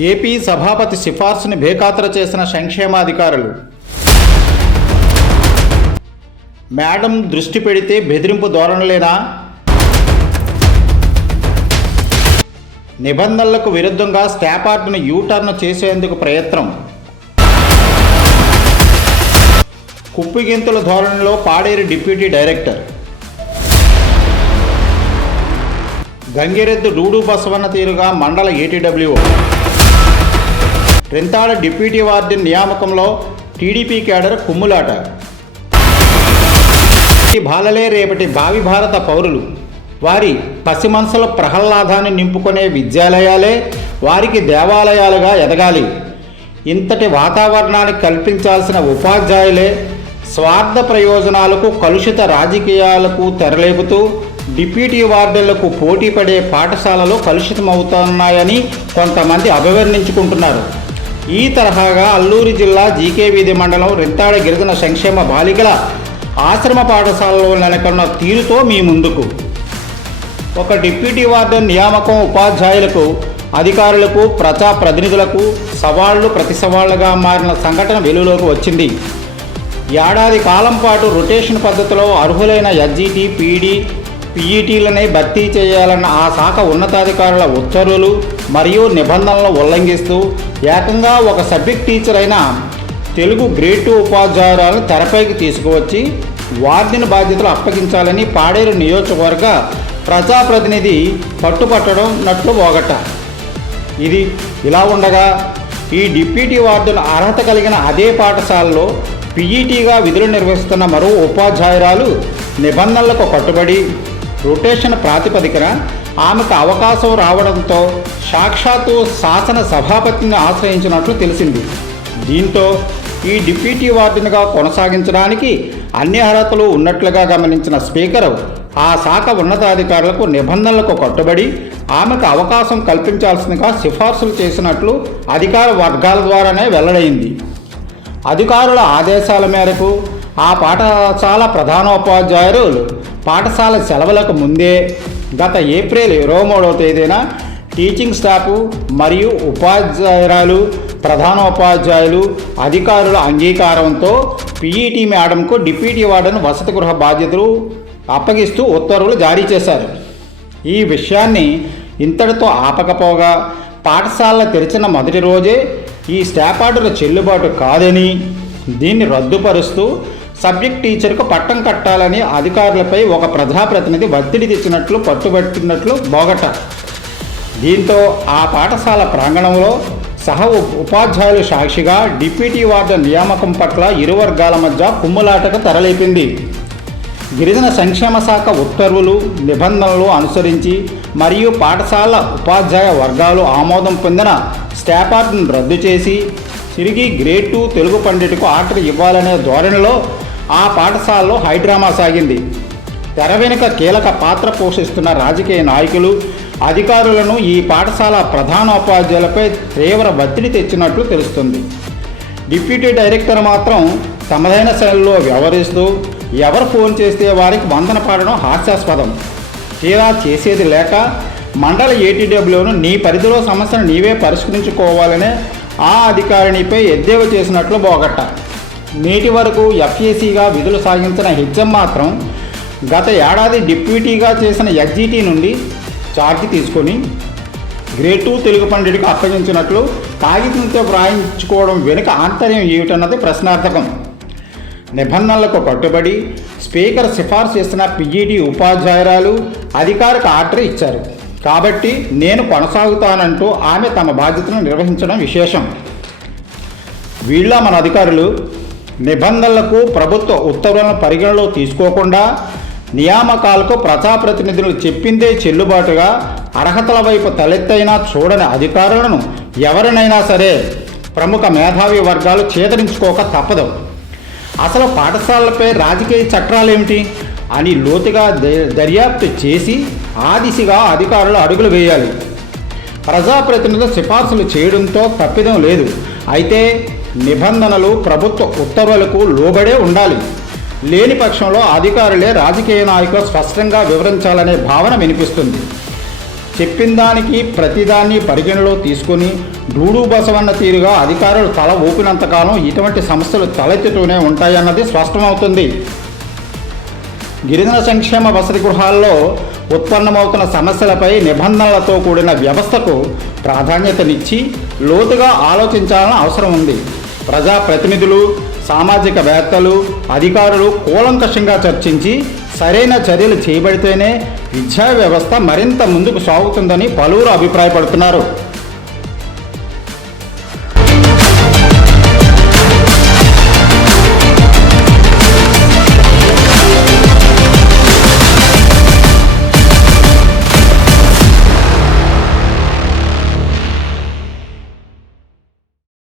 AP సభాపతి సిఫార్సుని బేఖాతరు చేసిన సంక్షేమాధికారులు. Madam దృష్టి పెడితే బెదిరింపు ధోరణులేనా? నిబంధనలకు విరుద్ధంగా స్టాపార్డును యూటర్న్ చేసేందుకు ప్రయత్నం. కుప్పిగింతుల ధోరణిలో పాడేరు డిప్యూటీ డైరెక్టర్. గంగిరెద్దు డూడు బసవన్న తీరుగా మండల ఏటీడబ్ల్యూ. రెంతాడ డిప్యూటీ వార్డెన్ నియామకంలో టీడీపీ కేడర్ కుమ్ములాట. బాలలే రేపటి భావి భారత పౌరులు. వారి పసి మనసుల ప్రహ్లాదాన్ని నింపుకునే విద్యాలయాలే వారికి దేవాలయాలుగా ఎదగాలి. ఇంతటి వాతావరణాన్ని కల్పించాల్సిన ఉపాధ్యాయులే స్వార్థ ప్రయోజనాలకు కలుషిత రాజకీయాలకు తెరలేపుతూ డిప్యూటీ వార్డెన్లకు పోటీ పడే పాఠశాలలు కలుషితమవుతున్నాయని కొంతమంది అభివర్ణించుకుంటున్నారు. ఈ తరహాగా అల్లూరి జిల్లా జీకే వీధి మండలం రింతాడ గిరిజన సంక్షేమ బాలికల ఆశ్రమ పాఠశాలలో నెలకొన్న తీరుతో మీ ముందుకు. ఒక డిప్యూటీ వార్డెన్ నియామకం ఉపాధ్యాయులకు అధికారులకు ప్రజా ప్రతినిధులకు సవాళ్ళు ప్రతి సవాళ్ళుగా మారిన సంఘటన వెలుగులోకి వచ్చింది. ఏడాది కాలం పాటు రొటేషన్ పద్ధతిలో అర్హులైన ఎస్జీటీ పీడీ పీఈటీలనే భర్తీ చేయాలన్న ఆ శాఖ ఉన్నతాధికారుల ఉత్తర్వులు మరియు నిబంధనలను ఉల్లంఘిస్తూ ఏకంగా ఒక సబ్జెక్ట్ టీచర్ అయిన తెలుగు గ్రేడ్ టూ ఉపాధ్యాయురాలను తెరపైకి తీసుకువచ్చి వార్డెన్ బాధ్యతలు అప్పగించాలని పాడేరు నియోజకవర్గ ప్రజాప్రతినిధి పట్టుపట్టడం నట్లు పోగట్ట ఇది ఇలా ఉండగా ఈ డిప్యూటీ వార్డుల అర్హత కలిగిన అదే పాఠశాలలో పీఈటీగా విధులు నిర్వహిస్తున్న మరో ఉపాధ్యాయురాలు నిబంధనలకు కట్టుబడి రొటేషన్ ప్రాతిపదికన ఆమెకు అవకాశం రావడంతో సాక్షాత్తు శాసన సభాపతిని ఆశ్రయించినట్లు తెలిసింది. దీంతో ఈ డిప్యూటీ వార్డునిగా కొనసాగించడానికి అన్ని అర్హతలు ఉన్నట్లుగా గమనించిన స్పీకర్ ఆ శాఖ ఉన్నతాధికారులకు నిబంధనలకు కట్టుబడి ఆమెకు అవకాశం కల్పించాల్సిందిగా సిఫార్సులు చేసినట్లు అధికార వర్గాల ద్వారానే వెల్లడైంది. అధికారుల ఆదేశాల మేరకు ఆ పాఠశాల ప్రధానోపాధ్యాయులు పాఠశాల సెలవులకు ముందే గత ఏప్రిల్ ఇరవై మూడవ తేదీన టీచింగ్ స్టాఫ్ మరియు ఉపాధ్యాయురాలు ప్రధానోపాధ్యాయులు అధికారుల అంగీకారంతో పీఈటీ మేడంకు డిప్యూటీ వార్డెన్ వసతి గృహ బాధ్యతలు అప్పగిస్తూ ఉత్తర్వులు జారీ చేశారు. ఈ విషయాన్ని ఇంతటితో ఆపకపోగా పాఠశాల తెరిచిన మొదటి రోజే ఈ స్టాప్ ఆర్డర్ చెల్లుబాటు కాదని దీన్ని రద్దుపరుస్తూ సబ్జెక్ట్ టీచర్కు పట్టం కట్టాలని అధికారులపై ఒక ప్రజాప్రతినిధి ఒత్తిడి తెచ్చినట్లు పట్టుబట్టినట్లు బోగట. దీంతో ఆ పాఠశాల ప్రాంగణంలో సహ ఉపాధ్యాయులు సాక్షిగా డిప్యూటీ వార్డు నియామకం పట్ల ఇరు వర్గాల మధ్య కుమ్ములాటకు తెరలేపింది. గిరిజన సంక్షేమ శాఖ ఉత్తర్వులు నిబంధనలు అనుసరించి మరియు పాఠశాల ఉపాధ్యాయ వర్గాలు ఆమోదం పొందిన స్టాపార్ట్ను రద్దు చేసి తిరిగి గ్రేడ్ టూ తెలుగు పండిట్కు ఆర్డర్ ఇవ్వాలనే ధోరణిలో ఆ పాఠశాలలో హైడ్రామా సాగింది. తెర వెనుక కీలక పాత్ర పోషిస్తున్న రాజకీయ నాయకులు అధికారులను ఈ పాఠశాల ప్రధానోపాధ్యాయులపై తీవ్ర ఒత్తిడి తెచ్చినట్లు తెలుస్తుంది. డిప్యూటీ డైరెక్టర్ మాత్రం తమదైన శైలిలో వ్యవహరిస్తూ ఎవరు ఫోన్ చేస్తే వారికి వందన పాడడం హాస్యాస్పదం. తీరా చేసేది లేక మండల ఏటీడబ్ల్యూను నీ పరిధిలో సమస్యను నీవే పరిష్కరించుకోవాలనే ఆ అధికారినిపై ఎద్దేవా చేసినట్లు బోగట్ట. నేటి వరకు ఎఫ్ఏసీగా విధులు సాగించిన హెచ్ఎం మాత్రం గత ఏడాది డిప్యూటీగా చేసిన ఎగ్జిటీ నుండి ఛార్జ్ తీసుకొని గ్రేడ్ టూ తెలుగు పండితుడికి అప్పగించినట్లు కాగితంతో వ్రాయించుకోవడం వెనుక ఆంతర్యం ఏమిటన్నది ప్రశ్నార్థకం. నిబంధనలకు కట్టుబడి స్పీకర్ సిఫార్సు చేసిన పిఈటి ఉపాధ్యాయురాలు అధికారిక ఆర్డర్ ఇచ్చారు. కాబట్టి నేను కొనసాగుతానంటూ ఆమె తమ బాధ్యతను నిర్వహించడం విశేషం. వీళ్ళ మన అధికారులు నిబంధనలకు ప్రభుత్వ ఉత్తర్వులను పరిగణలో తీసుకోకుండా నియామకాలకు ప్రజాప్రతినిధులు చెప్పిందే చెల్లుబాటుగా అర్హతల వైపు తలెత్తైనా చూడని అధికారులను ఎవరినైనా సరే ప్రముఖ మేధావి వర్గాలు చేదరించుకోక తప్పదు. అసలు పాఠశాలలపై రాజకీయ చట్రాలేమిటి అని లోతుగా ద- దర్యాప్తు చేసి ఆ దిశగా అధికారులు అడుగులు వేయాలి. ప్రజాప్రతినిధులు సిఫార్సులు చేయడంతో తప్పిదం లేదు. అయితే నిబంధనలు ప్రభుత్వ ఉత్తర్వులకు లోబడే ఉండాలి. లేని పక్షంలో అధికారులే రాజకీయ నాయకులు స్పష్టంగా వివరించాలనే భావన వినిపిస్తుంది. చెప్పిన దానికి ప్రతిదాన్ని పరిగణలో తీసుకొని డూడు బసవన్న తీరుగా అధికారులు తల ఊపినంతకాలం ఇటువంటి సమస్యలు తలెత్తుతూనే ఉంటాయన్నది స్పష్టమవుతుంది. గిరిజన సంక్షేమ వసతి గృహాల్లో ఉత్పన్నమవుతున్న సమస్యలపై నిబంధనలతో కూడిన వ్యవస్థకు ప్రాధాన్యతనిచ్చి లోతుగా ఆలోచించాలని అవసరం ఉంది. ప్రజాప్రతినిధులు సామాజికవేత్తలు అధికారులు కూలంకషంగా చర్చించి సరైన చర్యలు చేయబడితేనే విద్యా వ్యవస్థ మరింత ముందుకు సాగుతుందని పలువురు అభిప్రాయపడుతున్నారు.